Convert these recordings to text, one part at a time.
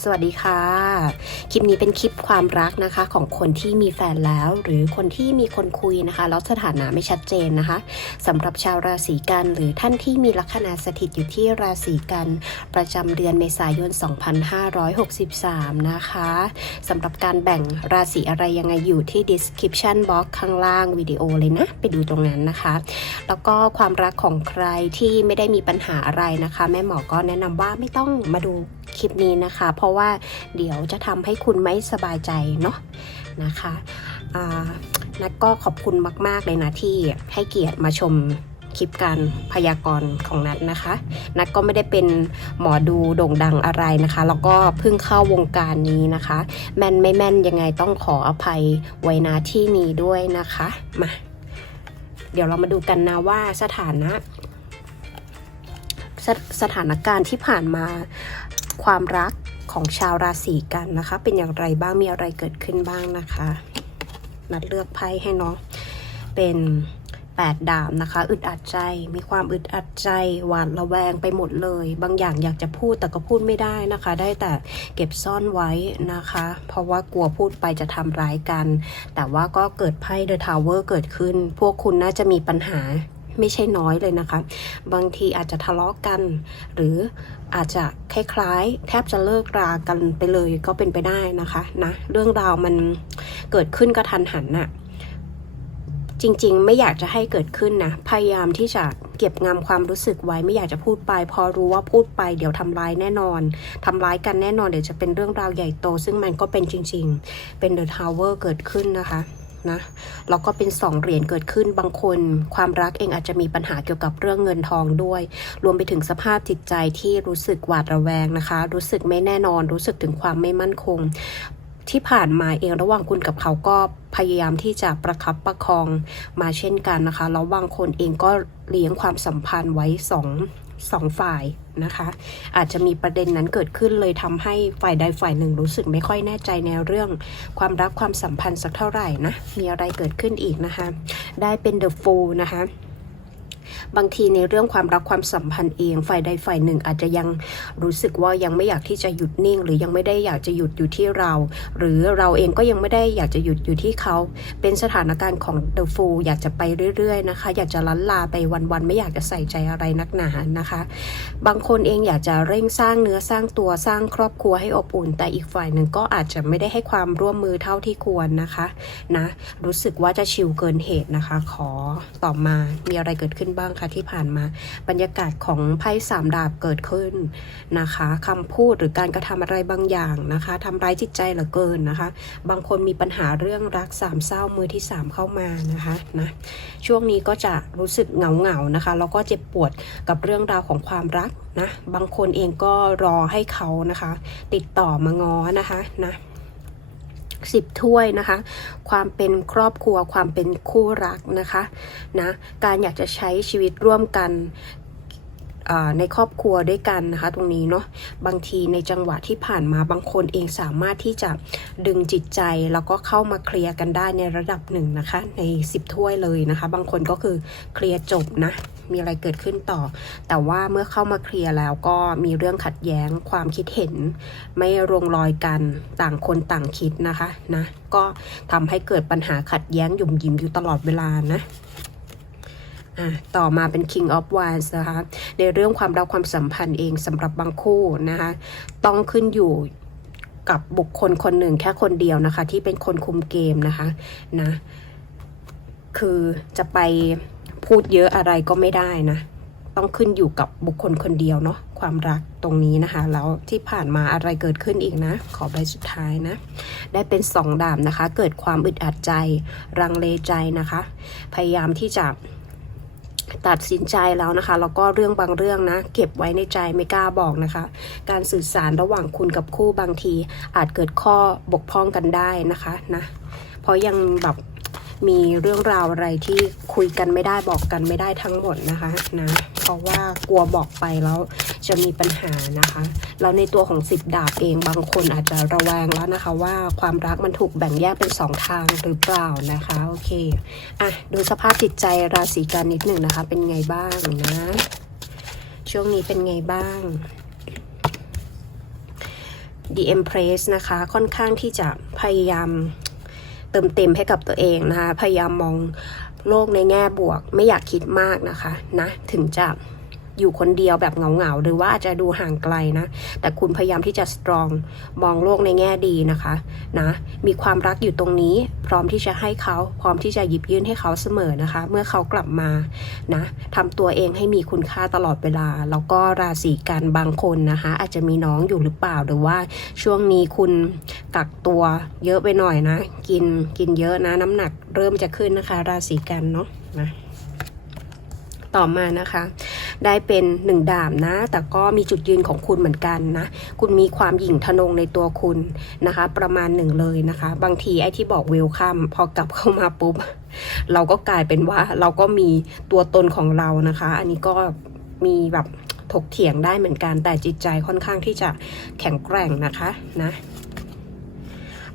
สวัสดีค่ะ คลิปนี้เป็นคลิปความรักนะคะ ของคนที่มีแฟนแล้ว หรือคนที่มีคนคุยนะคะแล้วสถานะไม่ชัดเจนนะคะสำหรับชาวราศีกันหรือท่านที่มีลัคนาสถิตอยู่ที่ราศีกัน ประจำเดือนเมษายน 2563 นะคะสำหรับการแบ่งราศีอะไรยังไงอยู่ที่ description box ข้างล่างวิดีโอเลยนะ ไปดูตรงนั้นนะคะ แล้วก็ความรักของใครที่ไม่ได้มีปัญหาอะไรนะคะ แม่หมอก็แนะนำว่าไม่ต้องมาดู คลิปนี้นะคะ เพราะว่าเดี๋ยวจะทำให้คุณไม่สบายใจเนาะนะคะนัดก็ขอบคุณมาก ๆ เลยนะที่ให้เกียรติมาชมคลิปการพยากรณ์ของนัดนะคะ นัดก็ไม่ได้เป็นหมอดูโด่งดังอะไรนะคะ แล้วก็เพิ่งเข้าวงการนี้นะคะ แม่นไม่แม่นยังไงต้องขออภัยไว้นาที่นี้ด้วยนะคะ มา เดี๋ยวเรามาดูกันนะว่าสถานะสสถานการณ์ที่ผ่านมา ความรักของชาวราศีกันนะคะ เป็นอย่างไรบ้างมีอะไรเกิดขึ้นบ้างนะคะ นัดเลือกไพ่ให้เนาะเป็นแปดดาบนะคะ อึดอัดใจ มีความอึดอัดใจ หวาดระแวงไปหมดเลย บางอย่างอยากจะพูดแต่ก็พูดไม่ได้นะคะ ได้แต่เก็บซ่อนไว้นะคะ เพราะว่ากลัวพูดไปจะทำร้ายกัน แต่ว่าก็เกิดไพ่เดอะทาวเวอร์เกิดขึ้น พวกคุณน่าจะมีปัญหาไม่ใช่น้อยเลยนะคะ บางทีอาจจะทะเลาะกัน หรือ อาจจะคล้ายๆ แทบจะเลิกรากันไปเลยก็เป็นไปได้นะคะนะเรื่องราวมันเกิดขึ้นกระทันหันน่ะจริงๆ ไม่อยากจะให้เกิดขึ้นนะพยายามที่จะเก็บงำความรู้สึกไว้ไม่อยากจะพูดไปพอรู้ว่าพูดไปเดี๋ยวทำร้ายแน่นอนทำร้ายกันแน่นอนเดี๋ยวจะเป็นเรื่องราวใหญ่โต ซึ่งมันก็เป็นจริง ๆ เป็นเดอะทาวเวอร์เกิดขึ้นนะคะ นะแล้วก็เป็นสองเหรียญเกิดขึ้นบางคน ความรักเองอาจจะมีปัญหาเกี่ยวกับเรื่องเงินทองด้วย รวมไปถึงสภาพจิตใจที่รู้สึกหวาดระแวงนะคะ รู้สึกไม่แน่นอน รู้สึกถึงความไม่มั่นคง ที่ผ่านมาเองระหว่างคุณกับเขาก็พยายามที่จะประคับประคองมาเช่นกันนะคะแล้วบางคนเองก็เลี้ยงความสัมพันธ์ไว้สองสองฝ่าย นะคะ อาจจะมีประเด็นนั้นเกิดขึ้นเลยทำให้ฝ่ายใดฝ่ายหนึ่งรู้สึกไม่ค่อยแน่ใจในเรื่อง ความรักความสัมพันธ์สักเท่าไหร่นะ มีอะไรเกิดขึ้นอีกนะคะ ได้เป็น The Fool นะคะ บางทีในเรื่องความรักความสัมพันธ์เองฝ่ายใดฝ่ายหนึ่งอาจจะยังรู้สึกว่ายังไม่อยากที่จะหยุดนิ่ง หรือยังไม่ได้อยากจะหยุดอยู่ที่เรา หรือเราเองก็ยังไม่ได้อยากจะหยุดอยู่ที่เขา เป็นสถานการณ์ของ The Fool อยากจะไปเรื่อยๆนะคะ อยากจะลันลาไปวันๆไม่อยากจะใส่ใจอะไรนักหนานะคะ บางคนเองอยากจะเร่งสร้างเนื้อสร้างตัวสร้างครอบครัวให้อบอุ่น แต่อีกฝ่ายหนึ่งก็อาจจะไม่ได้ให้ความร่วมมือเท่าที่ควรนะคะนะรู้สึกว่าจะชิลเกินเหตุนะคะ ขอต่อมามีอะไรเกิดขึ้นบ้างคะที่ผ่านมา บรรยากาศของไพ่สามดาบเกิดขึ้นนะคะคำพูดหรือการกระทำอะไรบางอย่างนะคะทำร้ายจิตใจเหลือเกินนะคะ บางคนมีปัญหาเรื่องรักสามเศร้ามือที่สามเข้ามานะคะนะช่วงนี้ก็จะรู้สึกเหงาเหงานะคะแล้วก็เจ็บปวดกับเรื่องราวของความรักนะบางคนเองก็รอให้เขานะคะ ติดต่อมาง้อนะคะนะ สิบถ้วยนะคะ ความเป็นครอบครัวความเป็นคู่รักนะคะนะการอยากจะใช้ชีวิตร่วมกัน ในครอบครัวด้วยกันนะคะ ตรงนี้เนาะบางทีในจังหวะที่ผ่านมาบางคนเองสามารถที่จะดึงจิตใจแล้วก็เข้ามาเคลียร์กันได้ในระดับหนึ่งนะคะ ใน 10 ถ้วยเลยนะคะ บางคนก็คือเคลียร์จบนะมีอะไรเกิดขึ้นต่อ แต่ว่าเมื่อเข้ามาเคลียร์แล้วก็มีเรื่องขัดแย้งความคิดเห็น ไม่ลงรอยกันต่างคนต่างคิดนะคะนะก็ทำให้เกิดปัญหาขัดแย้งหยุ่มหยิมอยู่ตลอดเวลานะ อะต่อมาเป็น King of Wands นะคะในเรื่องความรักความสัมพันธ์เองสำหรับบางคู่นะคะต้องขึ้นอยู่กับบุคคลคนหนึ่งแค่คนเดียวนะคะ ที่เป็นคนคุมเกมนะคะนะคือจะไปพูดเยอะอะไรก็ไม่ได้นะ ต้องขึ้นอยู่กับบุคคลคนเดียวเนาะความรักตรงนี้นะคะ แล้วที่ผ่านมาอะไรเกิดขึ้นอีกนะ ขอใบสุดท้ายนะ ได้เป็นสองดาบนะคะ เกิดความอึดอัดใจ รังเลใจนะคะ พยายามที่จะ ตัดสินใจแล้วนะคะ แล้วก็เรื่องบางเรื่องนะ เก็บไว้ในใจไม่กล้าบอกนะคะ การสื่อสารระหว่างคุณกับคู่บางที อาจเกิดข้อบกพร่องกันได้นะคะนะเพราะยังแบบ มีเรื่องราวอะไรที่คุยกันไม่ได้บอกกันไม่ได้ทั้งหมดนะคะนะเพราะว่ากลัวบอกไปแล้วจะมีปัญหานะคะแล้วในตัวของสิบดาบเองบางคนอาจจะระแวงแล้วนะคะว่าความรักมันถูกแบ่งแยกเป็นสองทางหรือเปล่านะคะโอเคอะดูสภาพจิตใจราศีกันนิดหนึ่งนะคะ เป็นไงบ้างนะช่วงนี้เป็นไงบ้าง The Empress นะคะ ค่อนข้างที่จะพยายาม เติมเต็มให้กับตัวเองนะคะ พยายามมองโลกในแง่บวก ไม่อยากคิดมากนะคะ นะ ถึงจะ อยู่คนเดียวแบบเหงาๆ หรือว่าอาจจะดูห่างไกลนะ แต่คุณพยายามที่จะสตรอง มองโลกในแง่ดีนะคะนะ มีความรักอยู่ตรงนี้ พร้อมที่จะให้เขา พร้อมที่จะหยิบยื่นให้เขาเสมอนะคะ เมื่อเขากลับมานะทำตัวเองให้มีคุณค่าตลอดเวลา แล้วก็ราศีกันบางคนนะคะ อาจจะมีน้องอยู่หรือเปล่า หรือว่าช่วงนี้คุณกักตัวเยอะไปหน่อยนะ กินกินเยอะนะ น้ำหนักเริ่มจะขึ้นนะคะ ราศีกันเนาะนะ ต่อมานะคะ ได้เป็นหนึ่งดาบนะ แต่ก็มีจุดยืนของคุณเหมือนกันนะ คุณมีความหยิ่งทะนงในตัวคุณนะคะ ประมาณหนึ่งเลยนะคะ บางทีไอ้ที่บอกเวลคัมพอกลับเข้ามาปุ๊บ เราก็กลายเป็นว่าเราก็มีตัวตนของเรานะคะ อันนี้ก็มีแบบถกเถียงได้เหมือนกัน แต่จิตใจค่อนข้างที่จะแข็งแกร่งนะคะนะ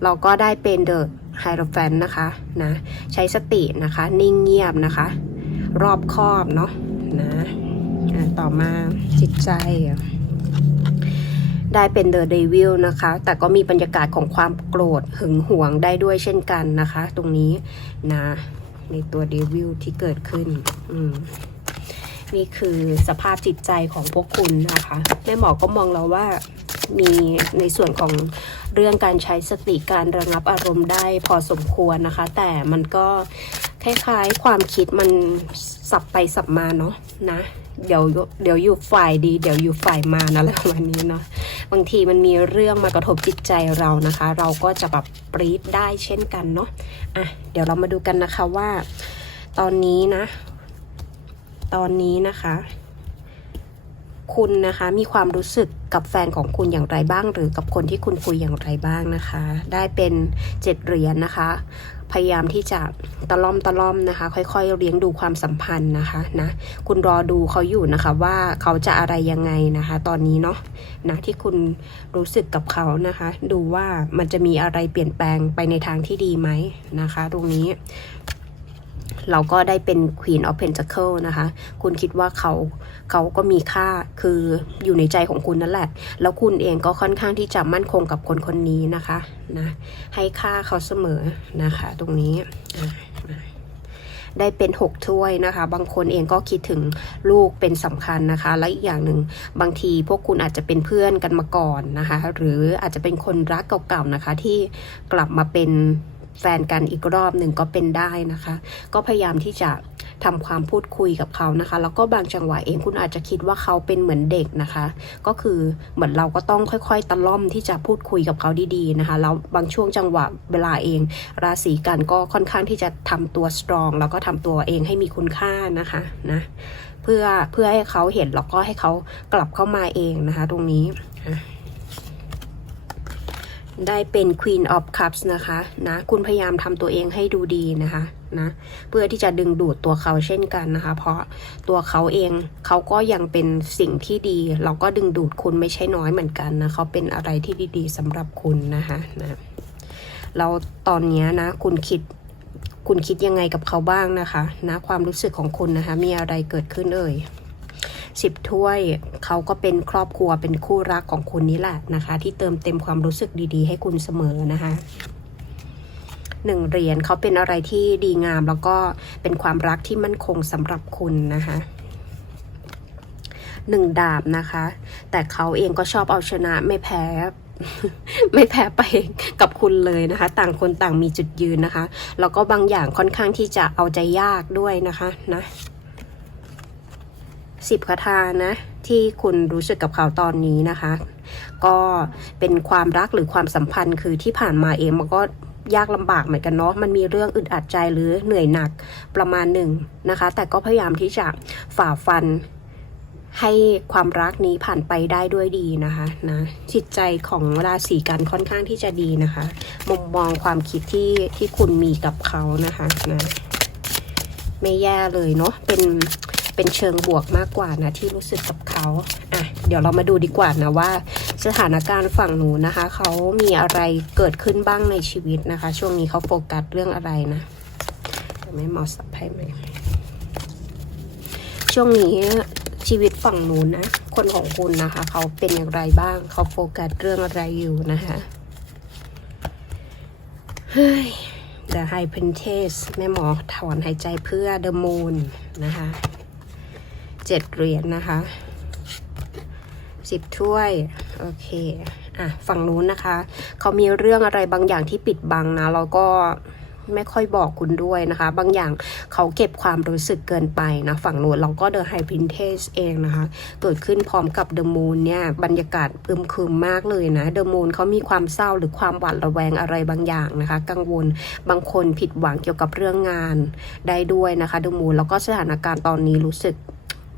เราก็ได้เป็นเดอะไฮโ o แฟนนะคะนะ ใช้สตินะคะ นิ่งเงียบนะคะ รอบคอบเนาะนะต่อมาจิตใจได้เป็นเดอะเดวิลนะคะ แต่ก็มีบรรยากาศของความโกรธหึงหวงได้ด้วยเช่นกันนะคะ ตรงนี้นะในตัวเดวิลที่เกิดขึ้นนี่คือสภาพจิตใจของพวกคุณนะคะแม่หมอก็มองแล้วว่ามีในส่วนของเรื่องการใช้สติการระงับอารมณ์ได้พอสมควรนะคะ แต่มันก็ คล้ายๆ ความคิดมันสับไปสับมาเนาะนะ เดี๋ยวเดี๋ยวอยู่ฝ่ายดี เดี๋ยวอยู่ฝ่ายมารอะไรประมาณนี้เนาะบางทีมันมีเรื่องมากระทบจิตใจเรานะคะ เราก็จะแบบปรีดได้เช่นกันเนาะอะเดี๋ยวเรามาดูกันนะคะว่า ตอนนี้นะ ตอนนี้นะคะ คุณนะคะมีความรู้สึกกับแฟนของคุณอย่างไรบ้าง หรือกับคนที่คุณคุยอย่างไรบ้างนะคะ ได้เป็นเจ็ดเหรียญนะคะ พยายามที่จะตะล่อมตะล่อมนะคะ ค่อยๆ เลี้ยงดูความสัมพันธ์นะคะนะคุณรอดูเขาอยู่นะคะว่าเขาจะอะไรยังไงนะคะ ตอนนี้เนาะนะที่คุณรู้สึกกับเขานะคะ ดูว่ามันจะมีอะไรเปลี่ยนแปลงไปในทางที่ดีไหมนะคะ ตรงนี้ เราก็ได้เป็น Queen of Pentacle นะคะ คุณคิดว่าเขาเขาก็มีค่าคืออยู่ในใจของคุณนั่นแหละ แล้วคุณเองก็ค่อนข้างที่จะมั่นคงกับคนคนนี้นะคะนะให้ค่าเขาเสมอนะคะ ตรงนี้ได้เป็น 6 ถ้วยนะคะ บางคนเองก็คิดถึงลูกเป็นสำคัญนะคะ และอีกอย่างหนึ่งบางทีพวกคุณอาจจะเป็นเพื่อนกันมาก่อนนะคะ หรืออาจจะเป็นคนรักเก่าๆนะคะที่กลับมาเป็น แฟนกันอีกรอบหนึ่งก็เป็นได้นะคะ ก็พยายามที่จะทำความพูดคุยกับเขานะคะ แล้วก็บางจังหวะเองคุณอาจจะคิดว่าเขาเป็นเหมือนเด็กนะคะ ก็คือเหมือนเราก็ต้องค่อย ๆ ตะล่อมที่จะพูดคุยกับเขาดีๆนะคะ แล้วบางช่วงจังหวะเวลาเอง ราศีกันก็ค่อนข้างที่จะทำตัวสตรอง แล้วก็ทำตัวเองให้มีคุณค่านะคะนะเพื่อเพื่อให้เขาเห็นแล้วก็ให้เขากลับเข้ามาเองนะคะ ตรงนี้ ได้เป็น Queen of Cups นะคะนะคุณพยายามทำตัวเองให้ดูดีนะคะนะเพื่อที่จะดึงดูดตัวเขาเช่นกันนะคะ เพราะตัวเขาเองเขาก็ยังเป็นสิ่งที่ดี เราก็ดึงดูดคุณไม่ใช่น้อยเหมือนกันนะเขาเป็นอะไรที่ดีๆสำหรับคุณนะคะนะเราตอนนี้นะคุณคิดคุณคิดยังไงกับเขาบ้างนะคะนะความรู้สึกของคุณนะคะมีอะไรเกิดขึ้นเอ่ย สิบถ้วย เขาก็เป็นครอบครัวเป็นคู่รักของคุณนี่แหละนะคะ ที่เติมเต็มความรู้สึกดีๆ ให้คุณเสมอนะคะหนึ่งเหรียญเขาเป็นอะไรที่ดีงามแล้วก็เป็นความรักที่มั่นคงสำหรับคุณนะคะหนึ่งดาบนะคะ แต่เขาเองก็ชอบเอาชนะไม่แพ้ไม่แพ้ไปกับคุณเลยนะคะ ต่างคนต่างมีจุดยืนนะคะ แล้วก็บางอย่างค่อนข้างที่จะเอาใจยากด้วยนะคะนะ สิบคาถานะ ที่คุณรู้สึกกับเขาตอนนี้นะคะ ก็เป็นความรักหรือความสัมพันธ์คือที่ผ่านมาเองมันก็ยากลำบากเหมือนกันเนาะ มันมีเรื่องอึดอัดใจหรือเหนื่อยหนักประมาณหนึ่งนะคะ แต่ก็พยายามที่จะฝ่าฟันให้ความรักนี้ผ่านไปได้ด้วยดีนะคะนะจิตใจของราศีกันค่อนข้างที่จะดีนะคะ มุมมองความคิดที่ที่คุณมีกับเขานะคะนะไม่แย่เลยเนาะเป็น เป็นเชิงบวกมากกว่านะที่รู้สึกกับเขาอะเดี๋ยวเรามาดูดีกว่านะว่า สถานการณ์ฝั่งหนูนะคะ เขามีอะไรเกิดขึ้นบ้างในชีวิตนะคะ ช่วงนี้เขาโฟกัสเรื่องอะไรนะไม่เหมาะสับให้ไหมช่วงนี้ชีวิตฝั่งหนูนะ คนของคุณนะคะ เขาเป็นอย่างไรบ้าง เขาโฟกัสเรื่องอะไรอยู่นะคะ เฮ้ย The High Princess แม่หมอถอนหายใจเพื่อ The Moon นะคะ เจ็ดเหรียญนะคะสิบถ้วย โอเคอะฝั่งนู้นนะคะ เขามีเรื่องอะไรบางอย่างที่ปิดบังนะแล้วก็ไม่ค่อยบอกคุณด้วยนะคะ บางอย่างเขาเก็บความรู้สึกเกินไปนะ ฝั่งนู้นเราก็ The High Princess เองนะคะ เกิดขึ้นพร้อมกับ The Moon เนี่ย บรรยากาศอึมครึมมากเลยนะ The Moon เขามีความเศร้าหรือความหวาดระแวงอะไรบางอย่างนะคะ กังวลบางคนผิดหวังเกี่ยวกับเรื่องงานได้ด้วยนะคะ The Moon แล้วก็สถานการณ์ตอนนี้รู้สึก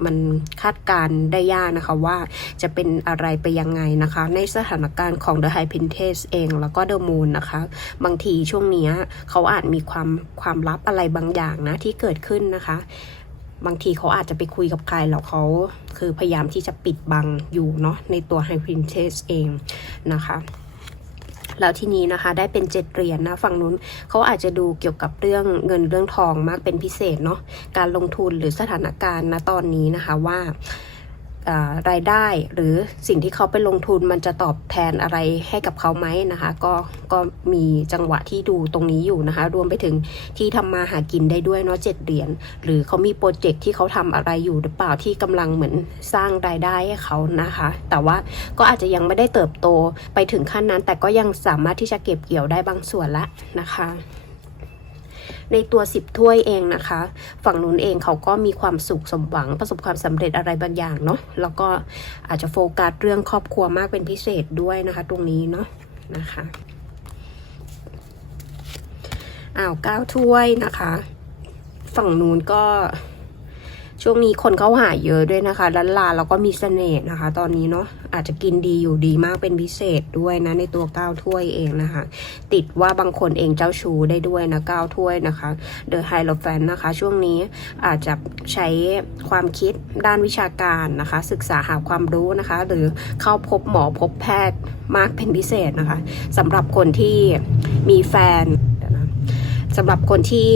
มันคาดการ์ได้ยากนะคะว่าจะเป็นอะไรไปยังไงนะคะ ในสถานการณ์ของ The High Princess เองแล้วก็ The Moon นะคะ บางทีช่วงนี้เขาอาจมีความความลับอะไรบางอย่างนะที่เกิดขึ้นนะคะ บางทีเขาอาจจะไปคุยกับใครแล้วเขาคือพยายามที่จะปิดบังอยู่เนาะในตัว High Princess เองนะคะ แล้วทีนี้นะคะได้เป็นเจ็ดเหรียญนะฝั่งนู้นเขาอาจจะดูเกี่ยวกับเรื่องเงินเรื่องทองมากเป็นพิเศษเนาะการลงทุนหรือสถานการณ์ณตอนนี้นะคะว่า รายได้หรือสิ่งที่เขาไปลงทุนมันจะตอบแทนอะไรให้กับเขาไหมนะคะ ก็ก็มีจังหวะที่ดูตรงนี้อยู่นะคะ รวมไปถึงที่ทำมาหากินได้ด้วยเนาะเจ็ดเหรียญหรือเขามีโปรเจกต์ที่เขาทำอะไรอยู่หรือเปล่าที่กำลังเหมือนสร้างรายได้ให้เขานะคะ แต่ว่าก็อาจจะยังไม่ได้เติบโตไปถึงขั้นนั้น แต่ก็ยังสามารถที่จะเก็บเกี่ยวได้บางส่วนละนะคะ ในตัวสิบถ้วยเองนะคะ ฝั่งนู้นเองเขาก็มีความสุขสมหวังประสบความสำเร็จอะไรบางอย่างเนาะแล้วก็อาจจะโฟกัสเรื่องครอบครัวมากเป็นพิเศษด้วยนะคะ ตรงนี้เนาะนะคะอ้าวเก้าถ้วยนะคะ ฝั่งนู้นก็ ช่วงนี้คนเข้าหาเยอะด้วยนะคะลันลาแล้วก็มีเสน่ห์นะคะ ตอนนี้เนาะอาจจะกินดีอยู่ดีมากเป็นพิเศษด้วยนะในตัวก้าวถ้วยเองนะคะ ติดว่าบางคนเองเจ้าชู้ได้ด้วยนะก้าวถ้วยนะคะเดอะไฮโลแฟนนะคะ ช่วงนี้อาจจะใช้ความคิดด้านวิชาการนะคะ ศึกษาหาความรู้นะคะ หรือเข้าพบหมอพบแพทย์มากเป็นพิเศษนะคะสำหรับคนที่มีแฟนสำหรับคนที่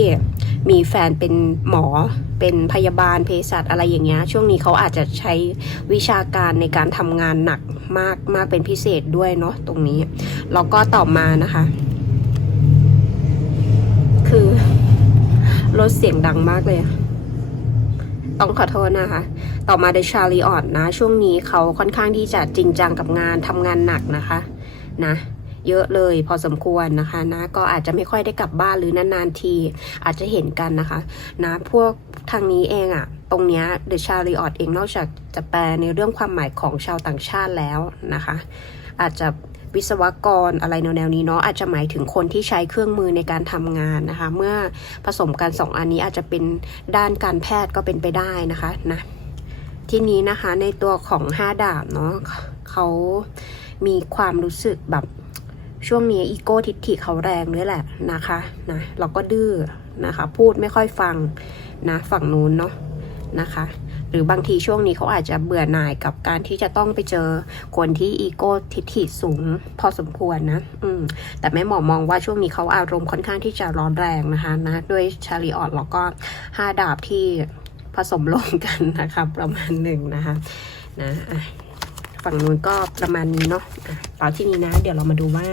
มีแฟนเป็นหมอ เป็นพยาบาลเภสัชอะไรอย่างเงี้ย ช่วงนี้เขาอาจจะใช้วิชาการในการทำงานหนักมากมากเป็นพิเศษด้วยเนาะตรงนี้ แล้วก็ต่อมานะคะ คือรถเสียงดังมากเลย ต้องขอโทษนะคะ ต่อมาเดชาลีออดนะ ช่วงนี้เขาค่อนข้างที่จะจริงจังกับงานทำงานหนักนะคะ นะ เยอะเลยพอสมควรนะคะนะก็อาจจะไม่ค่อยได้กลับบ้านหรือนานๆที อาจจะเห็นกันนะคะนะพวกทางนี้เองอะตรงเนี้ยเดชาลีออดเองนอกจากจะแปลในเรื่องความหมายของชาวต่างชาติแล้วนะคะ อาจจะวิศวกรอะไรแนวๆนี้เนาะอาจจะหมายถึงคนที่ใช้เครื่องมือในการทำงานนะคะ เมื่อผสมกันสองอันนี้อาจจะเป็นด้านการแพทย์ก็เป็นไปได้นะคะนะทีนี้นะคะในตัวของห้าดาบเนาะเขามีความรู้สึกแบบ ช่วงนี้อีโก้ทิฐิเขาแรงด้วยแหละนะคะนะเราก็ดื้อนะคะ พูดไม่ค่อยฟังนะฝั่งนู้นเนาะนะคะ หรือบางทีช่วงนี้เขาอาจจะเบื่อหน่ายกับการที่จะต้องไปเจอคนที่อีโก้ทิฐิสูงพอสมควรนะ อืม แต่แม่หมอมองว่าช่วงนี้เขาอารมณ์ค่อนข้างที่จะร้อนแรงนะคะนะด้วยชาลีออดแล้วก็ห้าดาบที่ผสมลงกันนะคะ ประมาณหนึ่งนะคะ นะ ฝั่งนู้นก็ประมาณนี้เนาะต่อที่นี้นะ เดี๋ยวเรามาดูว่า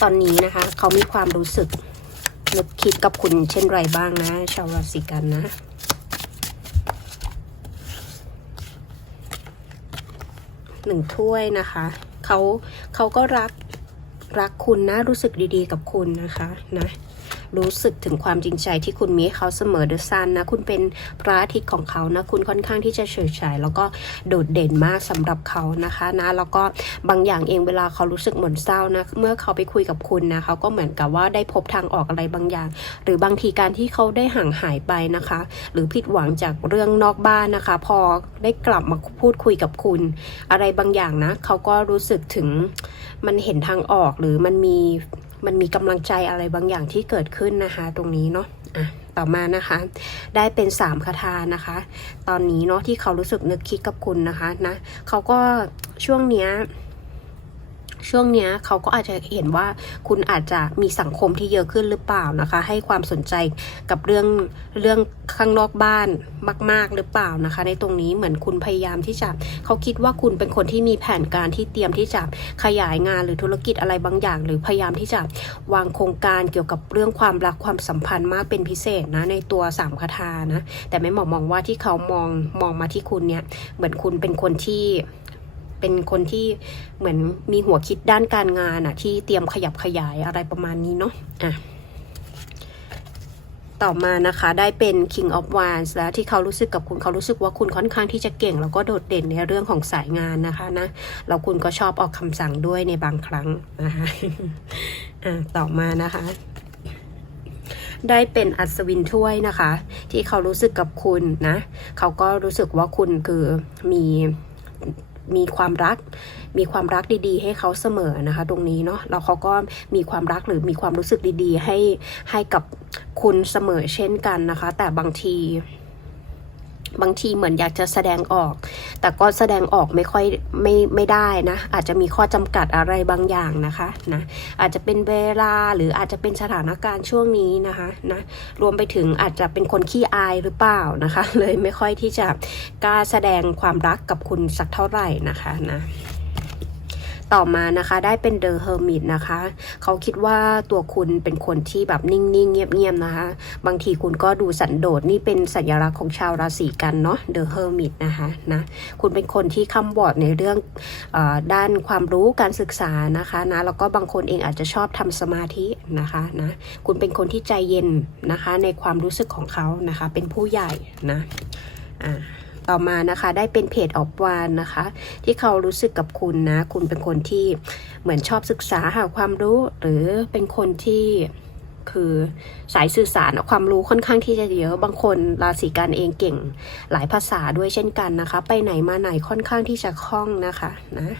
ตอนนี้นะคะ เขามีความรู้สึกนึกคิดกับคุณเช่นไรบ้างนะ ชาวราศีกันนะหนึ่งถ้วยนะคะเขาเขาก็รักรักคุณนะรู้สึกดีๆกับคุณนะคะนะ รู้สึกถึงความจริงใจที่คุณมีให้เขาเสมอเดอะซันนะ คุณเป็นพระอาทิตย์ของเขานะ คุณค่อนข้างที่จะเฉยชายแล้วก็โดดเด่นมากสำหรับเขานะคะนะ แล้วก็บางอย่างเองเวลาเขารู้สึกหม่นเศร้านะ เมื่อเขาไปคุยกับคุณนะเขาก็เหมือนกับว่าได้พบทางออกอะไรบางอย่าง หรือบางทีการที่เขาได้ห่างหายไปนะคะ หรือผิดหวังจากเรื่องนอกบ้านนะคะ พอได้กลับมาพูดคุยกับคุณ อะไรบางอย่างนะ เขาก็รู้สึกถึงมันเห็นทางออกหรือมันมี มันมีกำลังใจอะไรบางอย่างที่เกิดขึ้นนะคะ ตรงนี้เนาะอะต่อมานะคะ ได้เป็นสามคาถานะคะ ตอนนี้เนาะที่เขารู้สึกนึกคิดกับคุณนะคะนะเขาก็ช่วงเนี้ย ช่วงเนี้ยเขาก็อาจจะเห็นว่าคุณอาจจะมีสังคมที่เยอะขึ้นหรือเปล่านะคะ ให้ความสนใจกับเรื่องเรื่องข้างนอกบ้านมาก ๆ หรือเปล่านะคะ ในตรงนี้เหมือนคุณพยายามที่จะเขาคิดว่าคุณเป็นคนที่มีแผนการที่เตรียมที่จะขยายงานหรือธุรกิจอะไรบางอย่าง หรือพยายามที่จะวางโครงการเกี่ยวกับเรื่องความรักความสัมพันธ์มากเป็นพิเศษนะในตัวสามคาถานะแต่ไม่หมอมองว่าที่เขามองมองมาที่คุณเนี่ยเหมือนคุณเป็นคนที่ เป็นคนที่เหมือนมีหัวคิดด้านการงานอะที่เตรียมขยับขยายอะไรประมาณนี้เนาะอะต่อมานะคะได้เป็น King of Wands แล้วที่เขารู้สึกกับคุณเขารู้สึกว่าคุณค่อนข้างที่จะเก่ง แล้วก็โดดเด่นในเรื่องของสายงานนะคะนะแล้วคุณก็ชอบออกคำสั่งด้วยในบางครั้งนะคะอะต่อมานะคะ ได้เป็นอัศวินถ้วยนะคะ ที่เขารู้สึกกับคุณนะ เขาก็รู้สึกว่าคุณคือมี มีความรัก มีความรักดีๆ ให้เขาเสมอนะคะ ตรงนี้เนาะแล้วเขาก็มีความรักหรือมีความรู้สึกดีๆ ให้ให้กับคุณเสมอเช่นกันนะคะ แต่บางที บางทีเหมือนอยากจะแสดงออก แต่ก็แสดงออกไม่ค่อยไม่ไม่ได้นะ อาจจะมีข้อจำกัดอะไรบางอย่างนะคะนะอาจจะเป็นเวลาหรืออาจจะเป็นสถานการณ์ช่วงนี้นะคะนะรวมไปถึงอาจจะเป็นคนขี้อายหรือเปล่านะคะ เลยไม่ค่อยที่จะกล้าแสดงความรักกับคุณสักเท่าไหร่นะคะนะ ต่อมานะคะได้เป็นเดอะเฮอร์มิตนะคะ เขาคิดว่าตัวคุณเป็นคนที่แบบนิ่งๆ เงียบๆนะคะ บางทีคุณก็ดูสันโดษนี่เป็นสัญลักษณ์ของชาวราศีกันเนาะเดอะเฮอร์มิตนะคะนะคุณเป็นคนที่คำบอดในเรื่องออด้านความรู้การศึกษานะคะนะแล้วก็บางคนเองอาจจะชอบทำสมาธินะคะนะคุณเป็นคนที่ใจเย็นนะคะในความรู้สึกของเขานะคะ เป็นผู้ใหญ่นะอ่า ต่อมานะคะได้เป็นเพจออกวานนะคะ ที่เขารู้สึกกับคุณนะ คุณเป็นคนที่เหมือนชอบศึกษาหาความรู้หรือเป็นคนที่คือสายสื่อสารความรู้ค่อนข้างที่จะเยอะบางคนราศีกันเองเก่ง หลายภาษาด้วยเช่นกันนะคะ ไปไหนมาไหนค่อนข้างที่จะคล่องนะคะนะ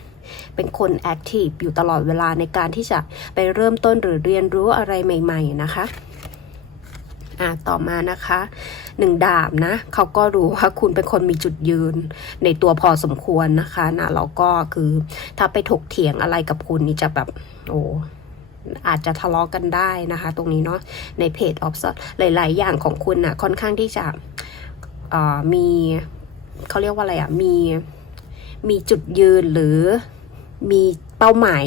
เป็นคนแอคทีฟอยู่ตลอดเวลาในการที่จะไปเริ่มต้นหรือเรียนรู้อะไรใหม่ ๆ นะคะ อะต่อมานะคะหนึ่งดาบนะเขาก็รู้ว่าคุณเป็นคนมีจุดยืน ในตัวพอสมควรนะคะนะแล้วก็คือถ้าไปถกเถียงอะไรกับคุณนี่จะแบบโอ้อาจจะทะเลาะกันได้นะคะ ตรงนี้เนาะในเพจออฟซหลาย ๆ อย่างของคุณนะ่ะค่อนข้างที่จะมีเขาเรียกว่าอะไรอะ่ะมีมีจุดยืนหรือมีเป้าหมาย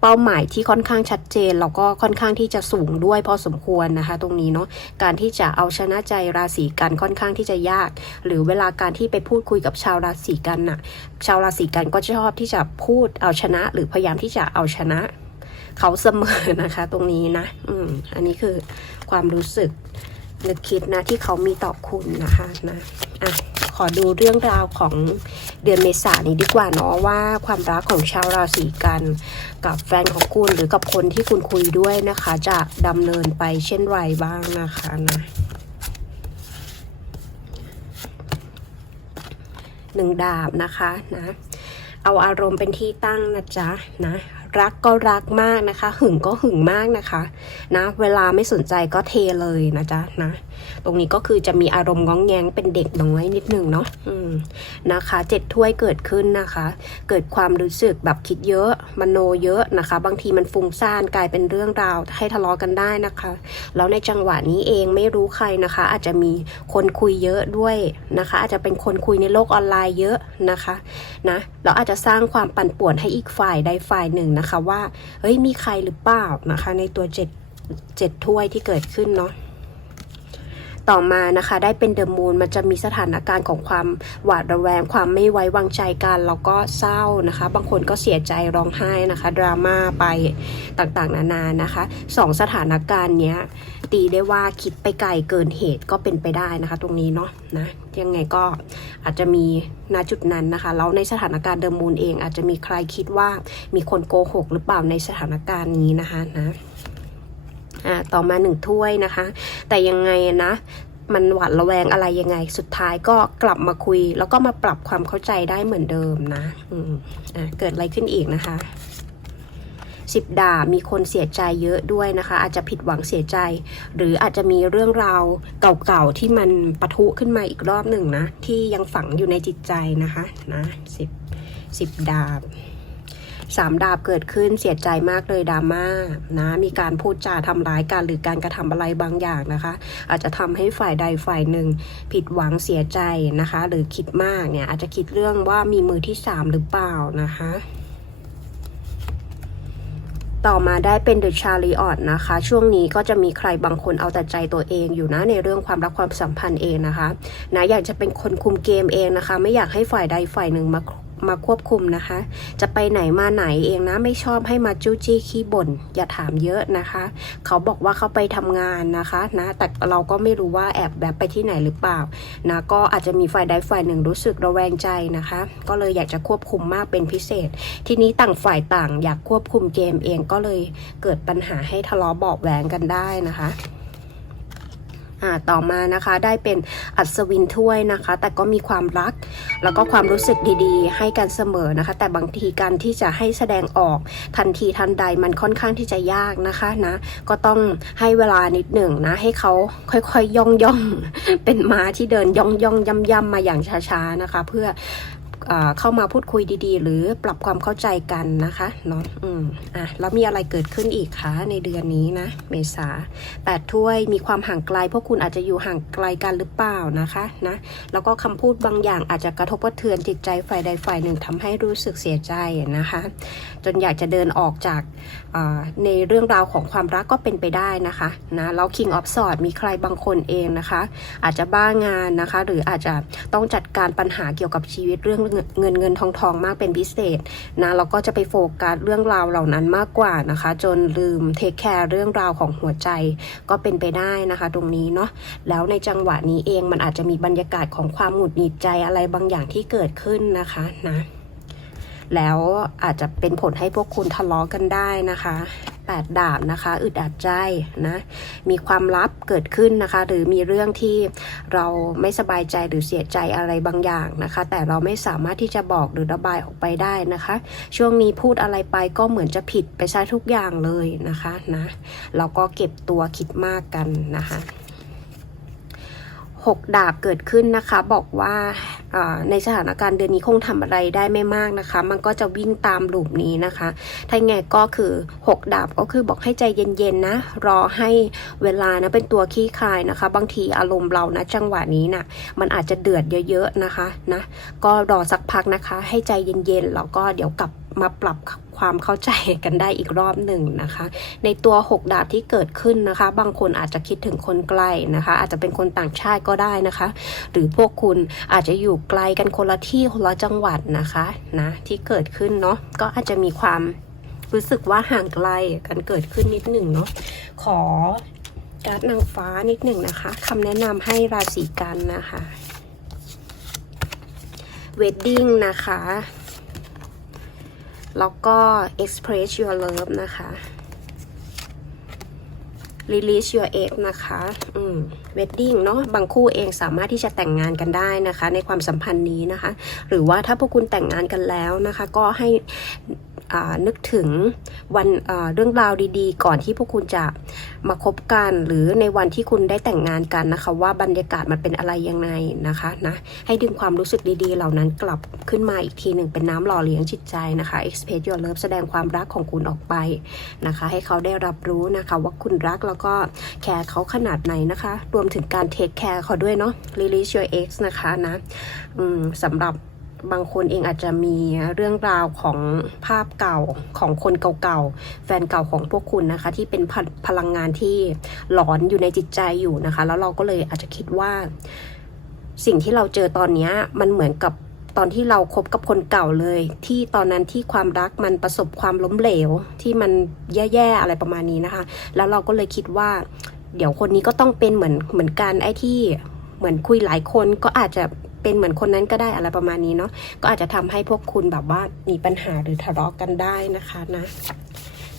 เป้าหมายที่ค่อนข้างชัดเจนแล้วก็ค่อนข้างที่จะสูงด้วยพอสมควรนะคะ ตรงนี้เนาะการที่จะเอาชนะใจราศีกันค่อนข้างที่จะยาก หรือเวลาการที่ไปพูดคุยกับชาวราศีกันน่ะ ชาวราศีกันก็ชอบที่จะพูดเอาชนะ หรือพยายามที่จะเอาชนะเขาเสมอนะคะ ตรงนี้นะอืมอันนี้คือความรู้สึกนึกคิดนะที่เขามีต่อคุณนะคะนะอะ ขอดูเรื่องราวของเดือนเมษานนี้ดีกว่าเนาะว่าความรักของชาวราศีกัน กับแฟนของคุณหรือกับคนที่คุณคุยด้วยนะคะ จะดำเนินไปเช่นไรบ้างนะคะนะหนึ่งดาบนะคะนะเอาอารมณ์เป็นที่ตั้งนะจ๊ะนะรักก็รักมากนะคะ หึงก็หึงมากนะคะ นะ เวลาไม่สนใจก็เทเลยนะจ๊ะนะ ตรงนี้ก็คือจะมีอารมณ์ง้องแงงเป็นเด็กน้อยนิดนึงเนาะนะคะเจ็ดถ้วยเกิดขึ้นนะคะ เกิดความรู้สึกแบบคิดเยอะมโนเยอะนะคะ บางทีมันฟุ้งซ่านกลายเป็นเรื่องราวให้ทะเลาะกันได้นะคะ แล้วในจังหวะนี้เองไม่รู้ใครนะคะ อาจจะมีคนคุยเยอะด้วยนะคะ อาจจะเป็นคนคุยในโลกออนไลน์เยอะนะคะนะแล้วอาจจะสร้างความปั่นป่วนให้อีกฝ่ายใดฝ่ายหนึ่งนะคะว่าเฮ้ยมีใครหรือเปล่านะคะ ในตัวเจ็ดเจ็ดถ้วยที่เกิดขึ้นเนาะ ต่อมานะคะได้เป็นเดอะมูนมันจะมีสถานการณ์ของความหวาดระแวง ความไม่ไว้วางใจกันแล้วก็เศร้านะคะ บางคนก็เสียใจร้องไห้นะคะ ดราม่าไปต่างๆ นานานะคะสองสถานการณ์เนี้ยตีได้ว่าคิดไปไกลเกินเหตุก็เป็นไปได้นะคะ ตรงนี้เนาะนะยังไงก็อาจจะมีณจุดนั้นนะคะแล้วในสถานการณ์เดอะมูนเอง อาจจะมีใครคิดว่ามีคนโกหกหรือเปล่าในสถานการณ์นี้นะคะนะ อ่าต่อมาหนึ่งถ้วยนะคะ แต่ยังไงนะมันหวาดระแวงอะไรยังไง สุดท้ายก็กลับมาคุย แล้วก็มาปรับความเข้าใจได้เหมือนเดิมนะอืมอ่าเกิดอะไรขึ้นอีกนะคะสิบดาบมีคนเสียใจเยอะด้วยนะคะ อาจจะผิดหวังเสียใจ หรืออาจจะมีเรื่องราวเก่าๆที่มันปะทุขึ้นมาอีกรอบหนึ่งนะ ที่ยังฝังอยู่ในจิตใจนะคะนะสิบสิบดาบ สามดาบเกิดขึ้นเสียใจมากเลยดราม่านะมีการพูดจาทำร้ายกันหรือการกระทำอะไรบางอย่างนะคะ อาจจะทำให้ฝ่ายใดฝ่ายหนึ่ง ผิดหวังเสียใจนะคะ หรือคิดมากเนี่ยอาจจะคิดเรื่องว่ามีมือที่สามหรือเปล่านะคะต่อมาได้เป็นเดอะชาลีออดนะคะ ช่วงนี้ก็จะมีใครบางคนเอาแต่ใจตัวเองอยู่นะในเรื่องความรักความสัมพันธ์เองนะคะนะอยากจะเป็นคนคุมเกมเองนะคะ ไม่อยากให้ฝ่ายใดฝ่ายหนึ่งมา มาควบคุมนะคะ จะไปไหนมาไหนเองนะไม่ชอบให้มาจู้จี้ขี้บ่นอย่าถามเยอะนะคะ เขาบอกว่าเขาไปทำงานนะคะนะแต่เราก็ไม่รู้ว่าแอบแบบไปที่ไหนหรือเปล่านะก็อาจจะมีฝ่ายใดฝ่ายหนึ่งรู้สึกระแวงใจนะคะ ก็เลยอยากจะควบคุมมากเป็นพิเศษ ทีนี้ต่างฝ่ายต่างอยากควบคุมเกมเองก็เลยเกิดปัญหาให้ทะเลาะเบาะแหวงกันได้นะคะ ต่อมานะคะ ได้เป็นอัศวินถ้วยนะคะ แต่ก็มีความรัก แล้วก็ความรู้สึกดีๆ ให้กันเสมอนะคะ แต่บางทีการที่จะให้แสดงออกทันทีทันใดมันค่อนข้างที่จะยากนะคะนะ ก็ต้องให้เวลานิดหนึ่งนะ ให้เขาค่อยๆย่องย่องเป็นม้าที่เดินย่องย่องย่ำย่ำมาอย่างช้าๆนะคะ เพื่อ เข้ามาพูดคุยดีๆ หรือปรับความเข้าใจกันนะคะเนาะอืมอะแล้วมีอะไรเกิดขึ้นอีกคะในเดือนนี้นะ เมษาแปดถ้วยมีความห่างไกล พวกคุณอาจจะอยู่ห่างไกลกันหรือเปล่านะคะนะแล้วก็คำพูดบางอย่างอาจจะกระทบกระเทือนจิตใจฝ่ายใดฝ่ายหนึ่งทำให้รู้สึกเสียใจนะคะ จนอยากจะเดินออกจากในเรื่องราวของความรักก็เป็นไปได้นะคะนะแล้ว King of Swords มีใครบางคนเองนะคะ อาจจะบ้างานนะคะ หรืออาจจะต้องจัดการปัญหาเกี่ยวกับชีวิตเรื่องเงินเงินทองทองมากเป็นพิเศษนะเราก็จะไปโฟกัสเรื่องราวเหล่านั้นมากกว่านะคะ จนลืมเทคแคร์เรื่องราวของหัวใจก็เป็นไปได้นะคะ ตรงนี้เนาะแล้วในจังหวะนี้เองมันอาจจะมีบรรยากาศของความหงุดหงิดใจอะไรบางอย่างที่เกิดขึ้นนะคะนะ แล้วอาจจะเป็นผลให้พวกคุณทะเลาะกันได้นะคะแปดดาบนะคะ อึดอัดใจนะ มีความลับเกิดขึ้นนะคะ หรือมีเรื่องที่เราไม่สบายใจหรือเสียใจอะไรบางอย่างนะคะ แต่เราไม่สามารถที่จะบอกหรือระบายออกไปได้นะคะ ช่วงนี้พูดอะไรไปก็เหมือนจะผิดไปซะทุกอย่างเลยนะคะนะเราก็เก็บตัวคิดมากกันนะคะหกดาบเกิดขึ้นนะคะ บอกว่าอ่าในสถานการณ์เดือนนี้คงทำอะไรได้ไม่มากนะคะ มันก็จะวิ่งตามลูปนี้นะคะถ้าไงก็คือ 6 ดาบก็คือบอกให้ใจเย็นๆนะ รอให้เวลานะเป็นตัวขี้คายนะคะ บางทีอารมณ์เรานะจังหวะนี้นะ่ะมันอาจจะเดือดเยอะๆนะคะนะก็รอสักพักนะคะ ให้ใจเย็นๆแล้วก็เดี๋ยวกลับมาปรับความเข้าใจกันได้อีกรอบหนึ่งนะคะ ในตัว 6 ดาบที่เกิดขึ้นนะคะ บางคนอาจจะคิดถึงคนไกลนะคะ อาจจะเป็นคนต่างชาติก็ได้นะคะ หรือพวกคุณอาจจะอยู่ไกลกันคนละที่คนละจังหวัดนะคะนะที่เกิดขึ้นเนาะก็อาจจะมีความรู้สึกว่าห่างไกลกันเกิดขึ้นนิดหนึ่งเนาะขอการ์ดนางฟ้านิดหนึ่งนะคะคำแนะนำให้ราศีกันนะคะเวดดิ้งนะคะ แล้วก็ express your love นะคะ release your ex นะคะ อืม wedding เนาะบางคู่เองสามารถที่จะแต่งงานกันได้นะคะ ในความสัมพันธ์นี้นะคะ หรือว่าถ้าพวกคุณแต่งงานกันแล้วนะคะ ก็ให้ นึกถึงวันเรื่องราวดีๆ ก่อนที่พวกคุณจะมาคบกัน หรือในวันที่คุณได้แต่งงานกันนะคะ ว่าบรรยากาศมันเป็นอะไรยังไงนะคะนะให้ดึงความรู้สึกดีๆ เหล่านั้นกลับขึ้นมาอีกทีหนึ่งเป็นน้ำหล่อเลี้ยงจิตใจนะคะ express your love แสดงความรักของคุณออกไปนะคะ ให้เขาได้รับรู้นะคะว่าคุณรักแล้วก็แคร์เขาขนาดไหนนะคะ รวมถึงการเทคแคร์เขาด้วยเนาะ release your ex นะคะนะสำหรับ บางคนเองอาจจะมีเรื่องราวของภาพเก่าของคนเก่าๆ แฟนเก่าของพวกคุณนะคะ ที่เป็นพลพลังงานที่หลอนอยู่ในจิตใจอยู่นะคะ แล้วเราก็เลยอาจจะคิดว่า สิ่งที่เราเจอตอนนี้มันเหมือนกับตอนที่เราคบกับคนเก่าเลย ที่ตอนนั้นที่ความรักมันประสบความล้มเหลว ที่มันแย่ๆอะไรประมาณนี้นะคะ แล้วเราก็เลยคิดว่า เดี๋ยวคนนี้ก็ต้องเป็นเหมือนเหมือนกันไอ้ที่เหมือนคุยหลายคนก็อาจจะ เป็นเหมือนคนนั้นก็ได้อะไรประมาณนี้เนาะก็อาจจะทำให้พวกคุณแบบว่ามีปัญหาหรือทะเลาะกันได้นะคะนะ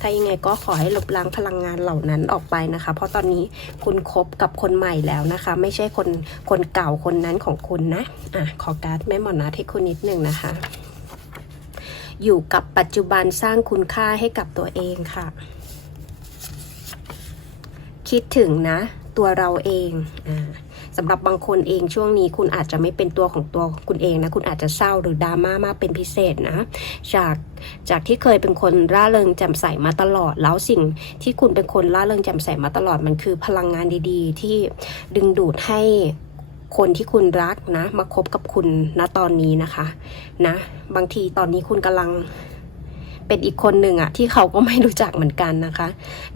ถ้ายังไงก็ขอให้ลบล้างพลังงานเหล่านั้นออกไปนะคะ เพราะตอนนี้คุณคบกับคนใหม่แล้วนะคะ ไม่ใช่คนคนเก่าคนนั้นของคุณนะอะขอการ์ดแม่หมอนาให้คุณนิดหนึ่งนะคะ อยู่กับปัจจุบันสร้างคุณค่าให้กับตัวเองค่ะ คิดถึงนะ ตัวเราเองอ่า สำหรับบางคนเองช่วงนี้คุณอาจจะไม่เป็นตัวของตัวคุณเองนะคุณอาจจะเศร้าหรือดราม่ามากเป็นพิเศษนะ จากจากที่เคยเป็นคนร่าเริงแจ่มใสมาตลอด แล้วสิ่งที่คุณเป็นคนร่าเริงแจ่มใสมาตลอดมันคือพลังงานดีๆ ที่ดึงดูดให้คนที่คุณรักนะ มาคบกับคุณณตอนนี้นะคะ นะ บางทีตอนนี้คุณกำลัง เป็นอีกคนหนึ่งอะที่เขาก็ไม่รู้จักเหมือนกันนะคะ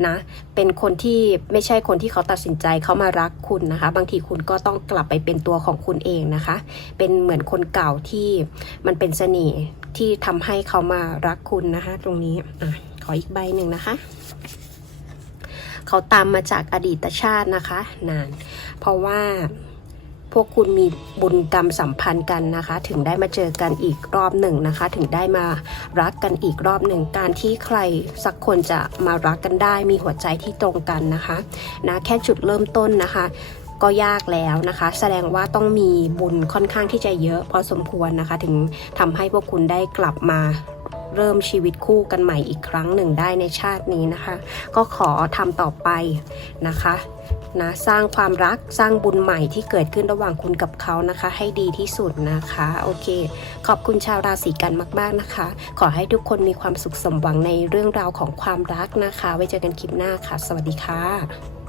นะเป็นคนที่ไม่ใช่คนที่เขาตัดสินใจเขามารักคุณนะคะ บางทีคุณก็ต้องกลับไปเป็นตัวของคุณเองนะคะ เป็นเหมือนคนเก่าที่มันเป็นเสน่ห์ที่ทำให้เขามารักคุณนะคะ ตรงนี้อะขออีกใบหนึ่งนะคะเขาตามมาจากอดีตชาตินะคะนานเพราะว่า พวกคุณมีบุญกรรมสัมพันธ์กันนะคะ ถึงได้มาเจอกันอีกรอบหนึ่งนะคะ ถึงได้มารักกันอีกรอบหนึ่งการที่ใครสักคนจะมารักกันได้ มีหัวใจที่ตรงกันนะคะนะแค่จุดเริ่มต้นนะคะก็ยากแล้วนะคะ แสดงว่าต้องมีบุญค่อนข้างที่จะเยอะพอสมควรนะคะ ถึงทำให้พวกคุณได้กลับมา เริ่มชีวิตคู่กันใหม่อีกครั้งหนึ่งได้ในชาตินี้นะคะ ก็ขอทำต่อไปนะคะนะสร้างความรักสร้างบุญใหม่ที่เกิดขึ้นระหว่างคุณกับเขานะคะ ให้ดีที่สุดนะคะโอเค ขอบคุณชาวราศีกันมากๆนะคะ ขอให้ทุกคนมีความสุขสมหวังในเรื่องราวของความรักนะคะ ไว้เจอกันคลิปหน้าค่ะ สวัสดีค่ะ